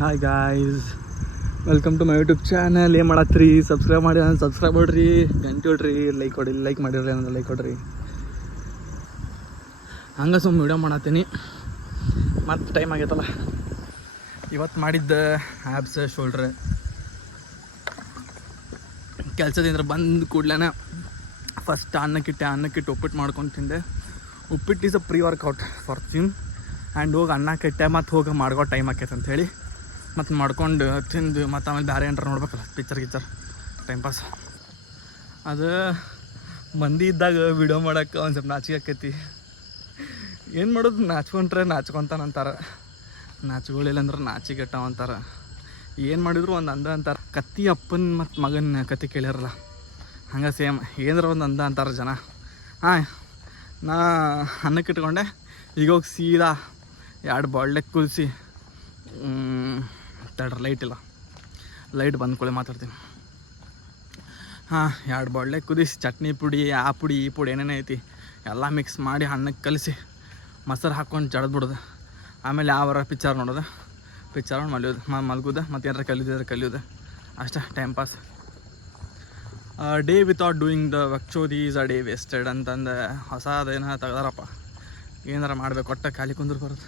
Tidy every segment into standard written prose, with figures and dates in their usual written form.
Hi guys, welcome to my YouTube channel. ಏನು ಮಾಡತ್ತೀರಿ? Subscribe ಮಾಡಿ, ಸಬ್ಸ್ಕ್ರೈಬ್ ಮಾಡಿರಿ, ಗಂಟೆ ಹೊಡ್ರಿ, ಲೈಕ್ ಕೊಡಿ, ಲೈಕ್ ಮಾಡಿರಿ ಅಂದ್ರೆ ಲೈಕ್ ಕೊಡ್ರಿ. ಹಂಗೆ ಸುಮ್ಮನೆ ವೀಡಿಯೋ ಮಾಡತ್ತೀನಿ. ಮತ್ತು ಟೈಮ್ ಆಗೈತಲ್ಲ, ಇವತ್ತು ಮಾಡಿದ್ದ ಆ್ಯಬ್ಸ್ ಶೋಲ್ಡ್ರ್ ಕೆಲಸದಿಂದ ಬಂದು ಕೂಡ್ಲೇ ಫಸ್ಟ್ ಅನ್ನಕ್ಕಿಟ್ಟು ಉಪ್ಪಿಟ್ಟು ಮಾಡ್ಕೊಂಡು ತಿಂದೆ. ಉಪ್ಪಿಟ್ಟು is a pre workout for gym. And ಹೋಗಿ ಅನ್ನಕ್ಕಿಟ್ಟೆ ಮತ್ತು ಹೋಗಿ ಮಾಡ್ಕೋ ಟೈಮ್ ಆಕೈತೆ ಅಂಥೇಳಿ ಮತ್ತು ಮಾಡ್ಕೊಂಡು ತಿಂದು ಮತ್ತು ಆಮೇಲೆ ಬೇರೆ ಏನಾರ ನೋಡ್ಬೇಕಲ್ಲ, ಪಿಕ್ಚರ್ ಟೈಮ್ ಪಾಸ್. ಅದು ಮಂದಿ ಇದ್ದಾಗ ವಿಡಿಯೋ ಮಾಡೋಕ್ಕೆ ಒಂದು ಸ್ವಲ್ಪ ನಾಚಿಕೆ ಆಕೈತಿ. ಏನು ಮಾಡೋದು, ನಾಚ್ಕೊಂಡ್ರೆ ನಾಚ್ಕೊತಾನಂತಾರೆ, ನಾಚ್ಕೊಳ್ಳಿಲ್ಲ ಅಂದ್ರೆ ನಾಚಿಗೆಟ್ಟವ ಅಂತಾರೆ. ಏನು ಮಾಡಿದ್ರು ಒಂದು ಅಂದ ಅಂತಾರೆ. ಕತ್ತಿ ಅಪ್ಪನ ಮತ್ತು ಮಗನ ಕತ್ತಿ ಕೇಳಿರಲ್ಲ, ಹಂಗೆ ಸೇಮ್ ಏನಾರ ಒಂದು ಅಂದ ಅಂತಾರೆ ಜನ. ಹಾಂ, ನಾ ಅನ್ನಕ್ಕೆ ಇಟ್ಕೊಂಡೆ. ಈಗ ಹೋಗಿ ಸೀದಾ 2 ಬಾಳ್ಲೆ ಕುದಿಸಿ, ತಡ್ರಿ ಲೈಟ್ ಬಂದ್ಕೊಳ್ಳಿ ಮಾತಾಡ್ತೀನಿ. ಹಾಂ, 2 ಬಾಳ್ಲೆ ಕುದಿಸಿ ಚಟ್ನಿ ಪುಡಿ ಆ ಪುಡಿ ಈ ಪುಡಿ ಏನೇನು ಐತಿ ಎಲ್ಲ ಮಿಕ್ಸ್ ಮಾಡಿ ಅನ್ನಕ್ಕೆ ಕಲಿಸಿ ಮೊಸರು ಹಾಕ್ಕೊಂಡು ಜಡದ್ಬಿಡೋದು. ಆಮೇಲೆ ಯಾವಾರ ಪಿಕ್ಚರ್ ನೋಡೋದು, ಪಿಕ್ಚರ್ ನೋಡಿ ಮಲ್ಗೋದು, ಮತ್ತು ಏನಾರ ಕಲಿಯೋದು ಅಷ್ಟೇ time pass. Day without doing the ವರ್ಕ್ಚೋದಿ ಈಸ್ ಅ ಡೇ ವೇಸ್ಟೆಡ್ ಅಂತಂದು ಹೊಸದೇನ ತೆಗ್ದಾರಪ್ಪ. ಏನಾರ ಮಾಡ್ಬೇಕು, ಒಟ್ಟು ಖಾಲಿ ಕುಂದ್ರು ಬರೋದು.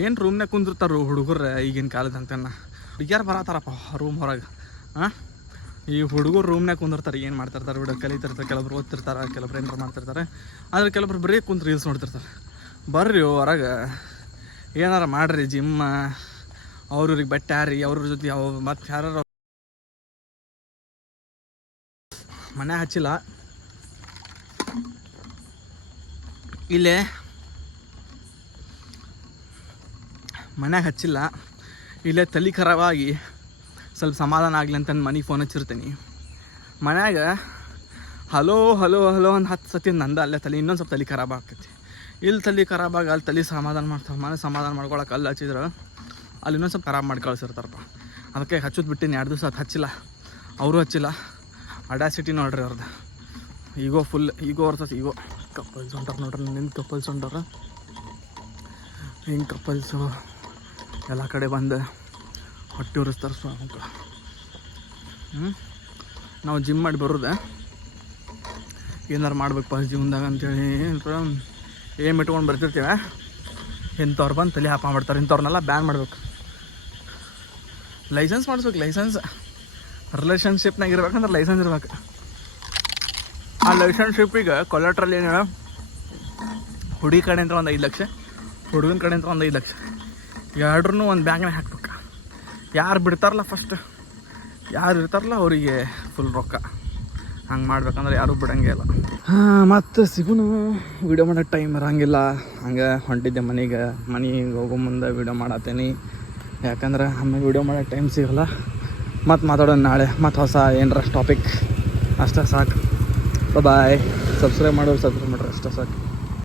ಏನು ರೂಮ್ನಾಗ ಕುಂದಿರ್ತಾರೋ ಹುಡುಗರು ಈಗಿನ ಕಾಲದ ಅಂತನ. ಹುಡುಗಿಯಾರು ಬರತ್ತಾರಪ್ಪ ರೂಮ್ ಹೊರಗೆ. ಹಾಂ, ಈ ಹುಡುಗರು ರೂಮ್ನಾಗ ಕುಂದಿರ್ತಾರೆ, ಏನು ಮಾಡ್ತಿರ್ತಾರೆ, ಹುಡುಗ ಕಲಿತಿರ್ತಾರೆ, ಕೆಲವ್ರು ಓದ್ತಿರ್ತಾರೆ, ಕೆಲವ್ರು ಏನಾರು ಮಾಡ್ತಿರ್ತಾರೆ. ಆದರೆ ಕೆಲವ್ರು ಬರೀ ಕುಂತು ರೀಲ್ಸ್ ನೋಡ್ತಿರ್ತಾರೆ. ಬರ್ರಿ ಹೊರಗೆ ಏನಾರ ಮಾಡಿರಿ, ಜಿಮ್ ಅವ್ರಿಗೆ ಬಟ್ಟೆ ಹಾರಿ, ಅವ್ರ ಜೊತೆ ಮತ್ತು ಯಾರು ಮನೆ ಹಚ್ಚಿಲ್ಲ. ಇಲ್ಲೇ ಮನ್ಯಾಗ ಹಚ್ಚಿಲ್ಲ, ಇಲ್ಲೇ ತಲೆ ಖರಾಬಾಗಿ ಸ್ವಲ್ಪ ಸಮಾಧಾನ ಆಗಲಿ ಅಂತಂದು ಮನೆಗೆ ಫೋನ್ ಹಚ್ಚಿರ್ತೀನಿ. ಮನ್ಯಾಗ ಹಲೋ ಒಂದು 10 ಸತಿ ನಂದು ಅಲ್ಲೇ ತಲೆ ಇನ್ನೊಂದು ಸ್ವಲ್ಪ ತಲೆ ಖರಾಬ್ ಆಗ್ತೈತಿ. ಇಲ್ಲಿ ತಲೆ ಖರಾಬಾಗಿ ಅಲ್ಲಿ ತಲೆ ಸಮಾಧಾನ ಮಾಡ್ತಾರೆ. ಮನೆ ಸಮಾಧಾನ ಮಾಡ್ಕೊಳಕ್ಕೆ ಅಲ್ಲಿ ಹಚ್ಚಿದ್ರೆ ಅಲ್ಲಿ ಇನ್ನೊಂದು ಸ್ವಲ್ಪ ಖರಾಬ್ ಮಾಡಿ ಕಳಿಸಿರ್ತಾರಪ್ಪ. ಅದಕ್ಕೆ ಹಚ್ಚೋದು ಬಿಟ್ಟಿನಿ. 2 ದಿವಸ ಹಚ್ಚಿಲ್ಲ, ಅವರು ಹಚ್ಚಿಲ್ಲ. ಅಡ್ಯಾಸಿಟಿ ನೋಡ್ರಿ ಅವ್ರದ್ದು. ಈಗೋ ಬರ್ತದೆ. ಈಗೋ ಕಪಲ್ಸ್ ಹೊಂಟಾರ ನೋಡ್ರಿ, ನಿನ್ನ ಕಪಲ್ಸ್ ಹೊಂಟಾರ. ಹಿಂಗೆ ಕಪಲ್ಸು ಎಲ್ಲ ಕಡೆ ಬಂದು ಹೊಟ್ಟೆ ಉರಿಸ್ತಾರೆ ಸ್ವಾಮಕ್ಕ. ನಾವು ಜಿಮ್ ಮಾಡಿ ಬರೋದೆ ಏನಾರು ಮಾಡ್ಬೇಕಪ್ಪ ಜೀವನದಾಗ ಅಂತೇಳಿ ಏಮ್ ಇಟ್ಕೊಂಡು ಬರ್ತಿರ್ತೀವಿ. ಇಂಥವ್ರು ಬಂದು ತಲೆ ಹಾಕೊಂಡ್ಬಿಡ್ತಾರೆ. ಇಂಥವ್ರನ್ನೆಲ್ಲ ಬ್ಯಾನ್ ಮಾಡ್ಬೇಕು. ಲೈಸೆನ್ಸ್ ಮಾಡಿಸ್ಬೇಕು. ಲೈಸೆನ್ಸ್ ರಿಲೇಷನ್ಶಿಪ್ನಾಗ ಇರ್ಬೇಕಂದ್ರೆ ಲೈಸೆನ್ಸ್ ಇರ್ಬೇಕು. ಆ ಲೈಸೆನ್ಶಿಪ್ಪಿಗೆ ಕೊಲೆಟ್ರಲ್ಲಿ ಏನು ಹೇಳ, ಹುಡುಗಿ ಕಡೆ ಅಂತ ಒಂದು 5 ಲಕ್ಷ, ಹುಡುಗನ ಕಡೆ ಅಂತ ಒಂದು 5 ಲಕ್ಷ, ಎರಡ್ರೂ ಒಂದು ಬ್ಯಾಂಕ್ನಾಗ ಹಾಕ್ಬೇಕು. ಯಾರು ಬಿಡ್ತಾರಲ್ಲ ಫಸ್ಟ್, ಯಾರು ಇರ್ತಾರಲ್ಲ ಅವರಿಗೆ ಫುಲ್ ರೊಕ್ಕ. ಹಂಗೆ ಮಾಡ್ಬೇಕಂದ್ರೆ ಯಾರೂ ಬಿಡೋಂಗೆ ಇಲ್ಲ. ಹಾಂ, ಮತ್ತು ಸಿಗುನು ವೀಡಿಯೋ ಮಾಡೋಕ್ಕೆ ಟೈಮ್ ಇರೋಂಗಿಲ್ಲ. ಹಂಗೆ ಹೊಂಟಿದ್ದೆ ಮನೆಗೆ ಹೋಗೋ ಮುಂದೆ ವೀಡಿಯೋ ಮಾಡತ್ತೀನಿ. ಯಾಕಂದ್ರೆ ಆಮೇಲೆ ವೀಡಿಯೋ ಮಾಡೋಕ್ಕೆ ಟೈಮ್ ಸಿಗೋಲ್ಲ. ಮತ್ತು ಮಾತಾಡೋಣ ನಾಳೆ, ಮತ್ತು ಹೊಸ ಏನಾರ ಟಾಪಿಕ್. ಅಷ್ಟೇ ಸಾಕು. ಬಾಯ್. ಸಬ್ಸ್ಕ್ರೈಬ್ ಮಾಡೋರು ಸಬ್ಸ್ಕ್ರೈಬ್ ಮಾಡ್ರಿ, ಅಷ್ಟೇ ಸಾಕು.